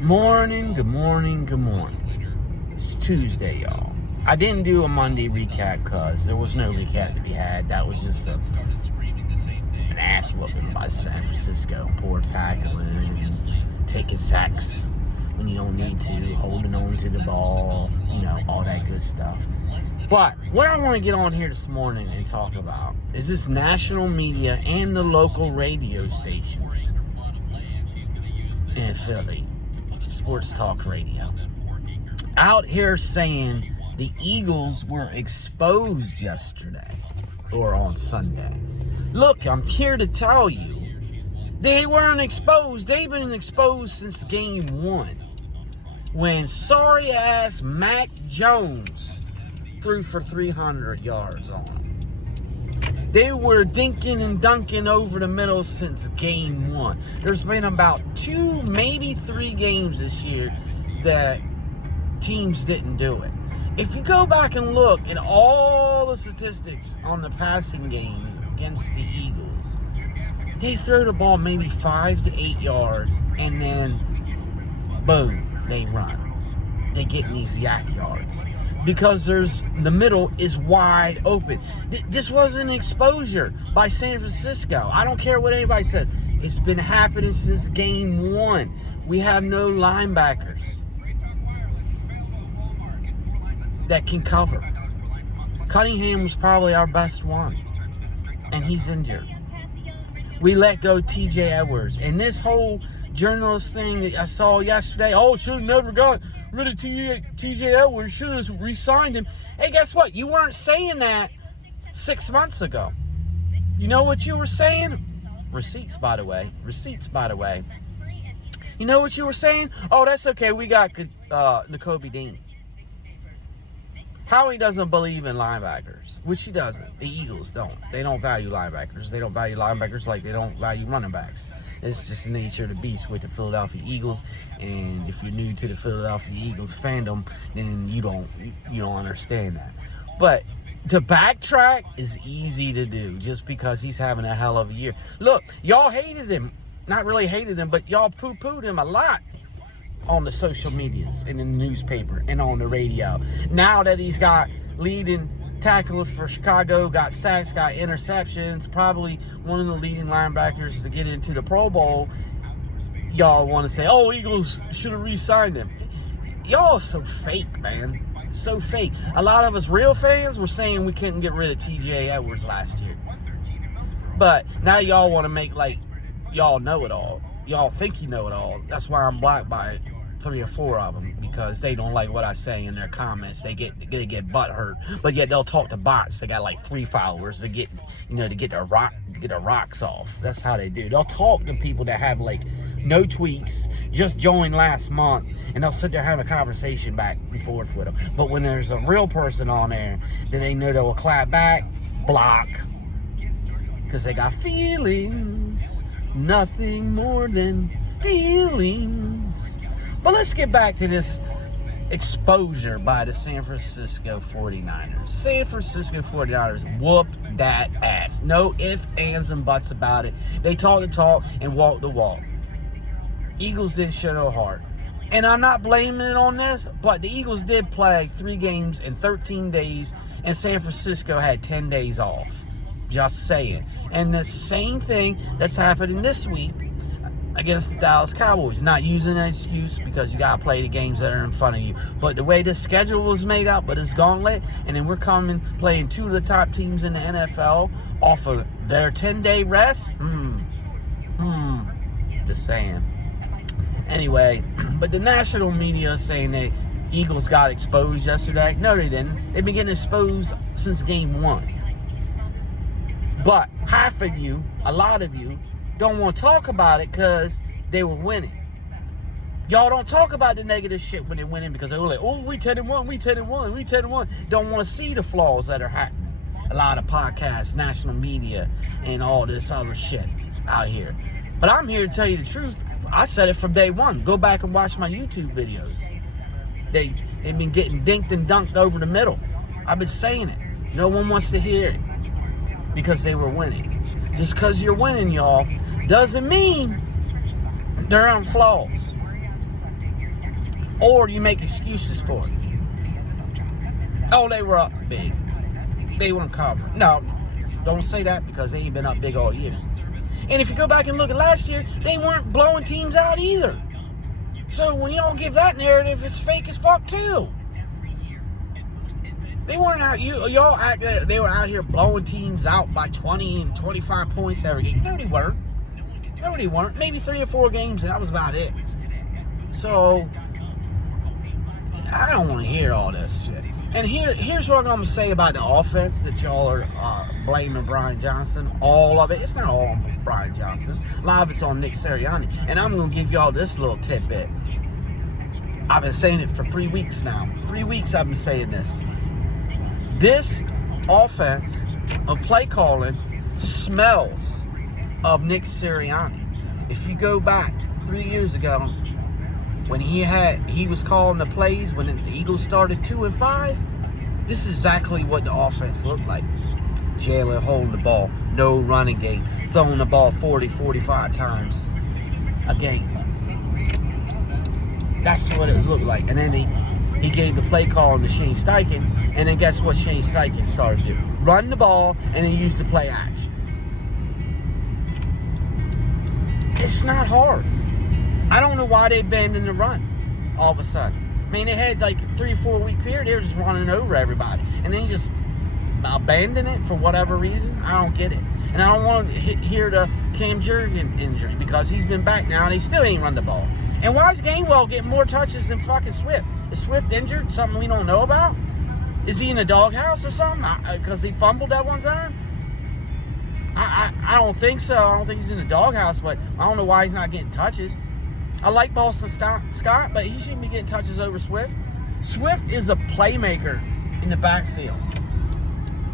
Morning, good morning, good morning. It's Tuesday, y'all. I didn't do a Monday recap because there was no recap to be had. That was just an ass whooping by San Francisco. Poor tackling, taking sacks when you don't need to, holding on to the ball, all that good stuff. But what I want to get on here this morning and talk about is this national media and the local radio stations in Philly. Sports talk radio out here saying the Eagles were exposed yesterday or on Sunday. Look, I'm here to tell you they weren't exposed. They've been exposed since game 1 when sorry ass Mac Jones threw for 300 yards on them. They were dinking and dunking over the middle since game 1. There's been about 2, maybe 3 games this year that teams didn't do it. If you go back and look at all the statistics on the passing game against the Eagles, they throw the ball maybe 5 to 8 yards, and then boom, they run. They get in these yak yards. Because the middle is wide open. This wasn't exposure by San Francisco. I don't care what anybody says. It's been happening since game 1. We have no linebackers that can cover. Cunningham was probably our best one, and he's injured. We let go TJ Edwards. And this whole journalist thing that I saw yesterday, should have never got rid of TJ Edwards, should have re-signed him. Hey, guess what? You weren't saying that 6 months ago. You know what you were saying? Receipts, by the way. You know what you were saying? Oh, that's okay. We got Nakobe Dean. Howie doesn't believe in linebackers, which he doesn't. The Eagles don't. They don't value linebackers. They don't value linebackers like they don't value running backs. It's just the nature of the beast with the Philadelphia Eagles. And if you're new to the Philadelphia Eagles fandom, then you don't understand that. But to backtrack is easy to do just because he's having a hell of a year. Look, y'all hated him. Not really hated him, but y'all poo-pooed him a lot on the social medias and in the newspaper and on the radio. Now that he's got leading tackler for Chicago, got sacks, got interceptions, probably one of the leading linebackers to get into the Pro Bowl, y'all want to say, Eagles should have re-signed him. Y'all are so fake, man. So fake. A lot of us real fans were saying we couldn't get rid of TJ Edwards last year. But now y'all want to make like y'all know it all. Y'all think you know it all. That's why I'm blocked by 3 or 4 of them, because they don't like what I say in their comments. They get butthurt, but yet they'll talk to bots. They got like 3 followers to get their rocks off. That's how they do. They'll talk to people that have like no tweets, just joined last month, and they'll sit there having a conversation back and forth with them. But when there's a real person on there, then they know they'll clap back, block, because they got feelings. Nothing more than feelings. But let's get back to this exposure by the San Francisco 49ers. San Francisco 49ers whooped that ass. No ifs, ands, and buts about it. They talked the talk and walked the walk. Eagles didn't show no heart. And I'm not blaming it on this, but the Eagles did play 3 games in 13 days, and San Francisco had 10 days off. Just saying. And it's the same thing that's happening this week against the Dallas Cowboys. Not using an excuse because you got to play the games that are in front of you. But the way the schedule was made up, but it's gauntlet, and then we're playing 2 of the top teams in the NFL off of their 10-day rest. Just saying. Anyway, but the national media is saying that Eagles got exposed yesterday. No, they didn't. They've been getting exposed since game 1. But half of you, a lot of you, don't want to talk about it because they were winning. Y'all don't talk about the negative shit when they're winning because they're like, we 10-1. Don't want to see the flaws that are happening. A lot of podcasts, national media, and all this other shit out here. But I'm here to tell you the truth. I said it from day 1. Go back and watch my YouTube videos. They've been getting dinked and dunked over the middle. I've been saying it. No one wants to hear it. Because they were winning. Just because you're winning, y'all, doesn't mean there aren't flaws. Or you make excuses for it. Oh, they were up big. They weren't covering. No, don't say that, because they ain't been up big all year. And if you go back and look at last year, they weren't blowing teams out either. So when you don't give that narrative, it's fake as fuck too. They weren't out. Y'all act. They were out here blowing teams out by 20 and 25 points every game. No, they weren't. No, they weren't. Maybe 3 or 4 games, and that was about it. So I don't want to hear all this shit. And here's what I'm going to say about the offense that y'all are blaming Brian Johnson. All of it. It's not all on Brian Johnson. A lot of it's on Nick Sirianni. And I'm going to give y'all this little tidbit. I've been saying it for 3 weeks now. 3 weeks I've been saying this. This offense of play calling smells of Nick Sirianni. If you go back 3 years ago, when he was calling the plays when the Eagles started 2-5, this is exactly what the offense looked like. Jalen holding the ball, no running game, throwing the ball 40, 45 times a game. That's what it looked like. And then he gave the play call to Shane Steichen, and then guess what Shane Steichen started to do? Run the ball, and then use the play action. It's not hard. I don't know why they abandoned the run all of a sudden. I mean, they had like a 3 or 4 week period. They were just running over everybody. And then you just abandon it for whatever reason. I don't get it. And I don't want to hear the Cam Jurgen injury, because he's been back now and they still ain't run the ball. And why is Gainwell getting more touches than fucking Swift? Is Swift injured? Something we don't know about? Is he in the doghouse or something? Because he fumbled that one time? I don't think so. I don't think he's in the doghouse, but I don't know why he's not getting touches. I like Boston Scott, but he shouldn't be getting touches over Swift. Swift is a playmaker in the backfield,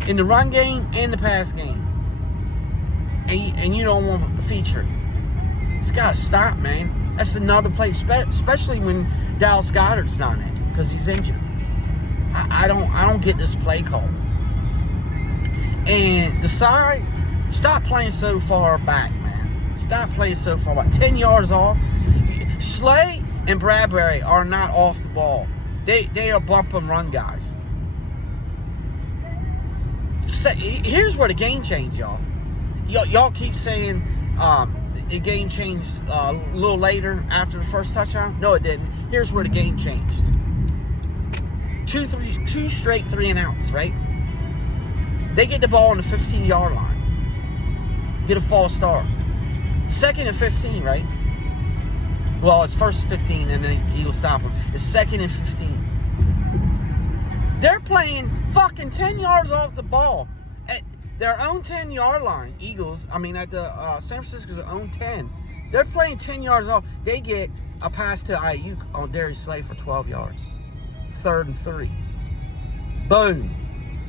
in the run game and the pass game. And you don't want to feature it. It's got to stop, man. That's another play, especially when Dallas Goedert's not in, because he's injured. I don't get this play call. And the side, stop playing so far back, man. Stop playing so far back. 10 yards off. Slay and Bradbury are not off the ball. They are bump and run guys. Here's where the game changed, y'all. Y'all keep saying the game changed a little later after the first touchdown. No, it didn't. Here's where the game changed. Two straight 3-and-outs, right? They get the ball on the 15-yard line. Get a false start. 2nd and 15, right? Well, it's 1st and 15, and then Eagles stop them. It's 2nd and 15. They're playing fucking 10 yards off the ball at their own 10-yard line. Eagles, at the San Francisco's own 10. They're playing 10 yards off. They get a pass to Ayuk on Darius Slay for 12 yards. 3rd and 3. Boom.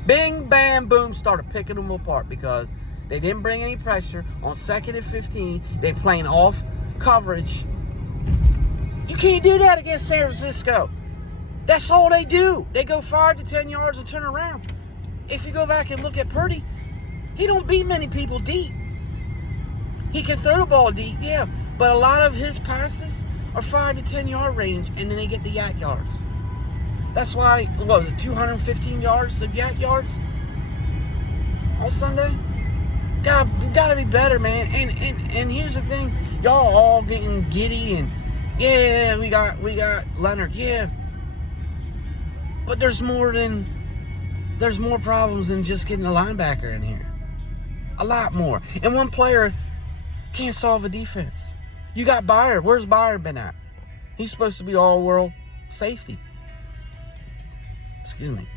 Bing, bam, boom. Started picking them apart because they didn't bring any pressure. On 2nd and 15, they playing off coverage. You can't do that against San Francisco. That's all they do. They go 5 to 10 yards and turn around. If you go back and look at Purdy, he don't beat many people deep. He can throw the ball deep, yeah, but a lot of his passes are 5 to 10 yard range, and then they get the yak yards. That's why, what was it, 215 yards of yak yards on Sunday? God, you gotta be better, man. And here's the thing, y'all all getting giddy and yeah, we got Leonard, yeah. But there's more problems than just getting a linebacker in here. A lot more. And one player can't solve a defense. You got Byard. Where's Byard been at? He's supposed to be all-world safety. Excuse me.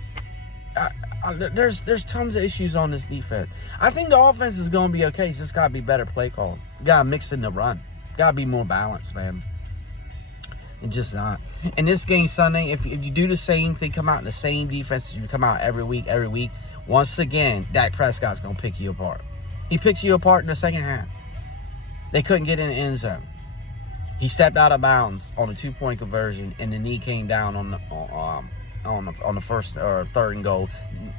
There's tons of issues on this defense. I think the offense is going to be okay. It's just got to be better play calling. Got to mix in the run. Got to be more balanced, man. And just not. In this game Sunday, if you do the same thing, come out in the same defense as you come out every week, once again, Dak Prescott's going to pick you apart. He picks you apart in the second half. They couldn't get in the end zone. He stepped out of bounds on a 2-point conversion, and the knee came down on the first or 3rd and goal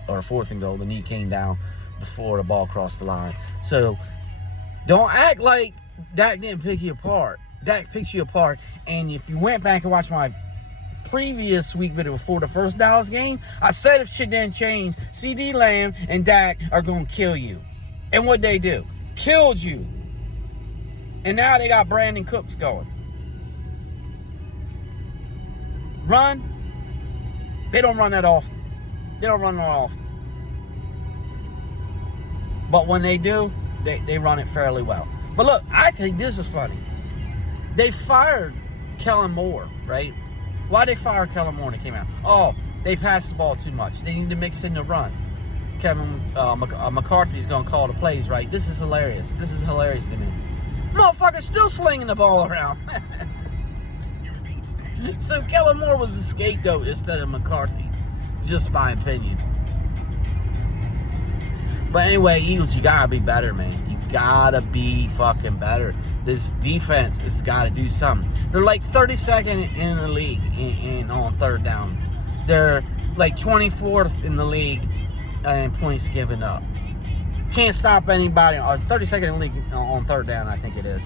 or 4th and goal. The knee came down before the ball crossed the line. So don't act like Dak didn't pick you apart. Dak picks you apart, and if you went back and watched my previous week, but before the first Dallas game, I said if shit didn't change, CeeDee Lamb and Dak are going to kill you. And what they do? Killed you. And now they got Brandon Cooks going. Run. They don't run that often. They don't run that often. But when they do, they run it fairly well. But look, I think this is funny. They fired Kellen Moore, right? Why they fire Kellen Moore when it came out? Oh, they passed the ball too much. They need to mix in the run. Kevin McCarthy's going to call the plays, right? This is hilarious. This is hilarious to me. Motherfucker's still slinging the ball around. So Kellen Moore was the scapegoat instead of McCarthy. Just my opinion. But anyway, Eagles, you got to be better, man. You got to be fucking better. This defense has got to do something. They're like 32nd in the league on third down. They're like 24th in the league in points given up. Can't stop anybody. Or 32nd in the league on third down, I think it is.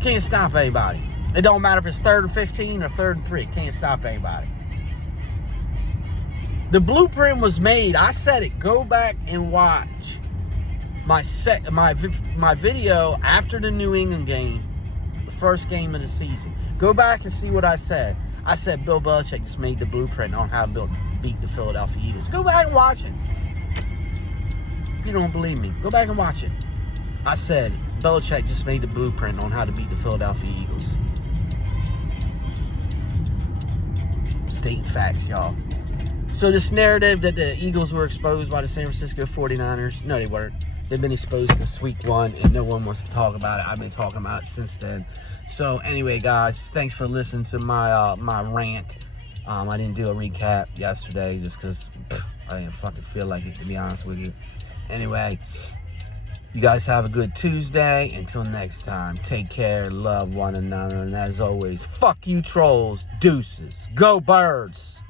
Can't stop anybody. It don't matter if it's 3rd and 15 or 3rd and 3. Can't stop anybody. The blueprint was made. I said it. Go back and watch my video after the New England game, the first game of the season. Go back and see what I said. I said Bill Belichick just made the blueprint on how to beat the Philadelphia Eagles. Go back and watch it. If you don't believe me, go back and watch it. I said Belichick just made the blueprint on how to beat the Philadelphia Eagles. Stating facts, y'all. So this narrative that the Eagles were exposed by the San Francisco 49ers, no, they weren't. They've been exposed since week 1, and no one wants to talk about it. I've been talking about it since then. So anyway, guys, thanks for listening to my my rant. I didn't do a recap yesterday just because I didn't fucking feel like it, to be honest with you. Anyway, you guys have a good Tuesday. Until next time, take care, love one another, and as always, fuck you trolls, deuces, go birds.